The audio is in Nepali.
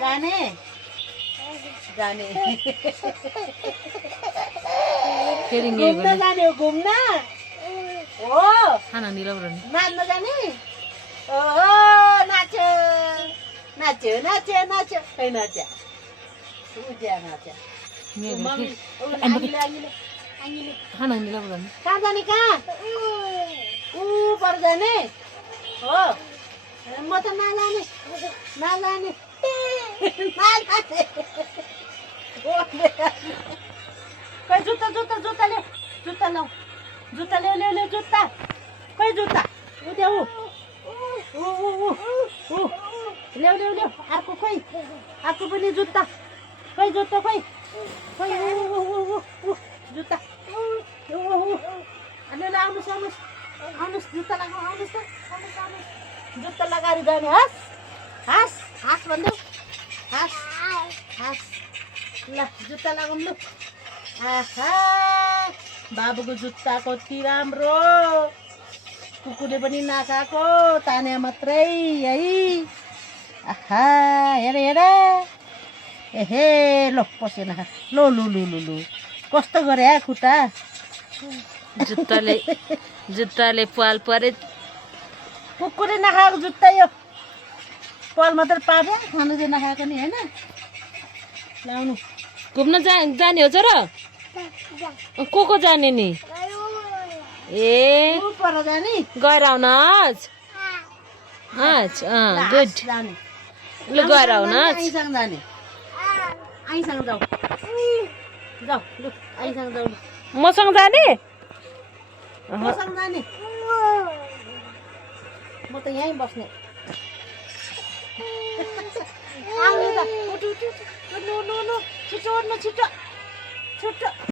जाने जाने घुम्न जाने हो घुम्न हो खाना निलाउनु नाच्न जाने ओहो नाच्यो नाच्यो नाच्यो नाच्यो खै नाच्यो उज्या नाच्यो मम्मी खाना निलाउनु कहाँ जाने कहाँ ऊ पर जाने हो म त नजाने नजाने नजाने खै जुत्ता जुत्ता जुत्ता ल्याऊ जुत्ता ल्याऊ जुत्ता ल्याऊ ल्याऊ ल्याऊ जुत्ता खै जुत्ता ऊ त्यहाँ ऊ ल्याऊ ल्याऊ ल्याऊ अर्को खै अर्को पनि जुत्ता खै जुत्ता खै खै जुत्ता अनि आउनुहोस् आउनुहोस् आउनुहोस् जुत्ता लगाऊ आउनुहोस् त आउनुहोस् आउनुहोस् जुत्ता लगाएर जाने हस् हस् हाँस भन्दै हाँस हाँस ल जुत्ता लगाउँ लु आहा बाबुको जुत्ता कति राम्रो कुकुरले पनि नखाएको ताने मात्रै है आहा हेर हेर एहे लो पसेन लो लु लु लु लु कस्तो गरे खुट्टा जुत्ताले पाल परे कुकुरले नखाएको जुत्ता यो पाल मात्रै पार्यो खानु चाहिँ नखाएको नि होइन ल्याउनु घुम्न जाने हो र को जाने नि ए पर जाने गएर आउन आज गुड जाने ल गएर आउन आइसँग जाने आइसँग जाऊ जाऊ लु आइसँग जाऊ मसँग जाने मसँग जाने म त यहीँ बस्ने आउनु त छिटो छिटो छिटो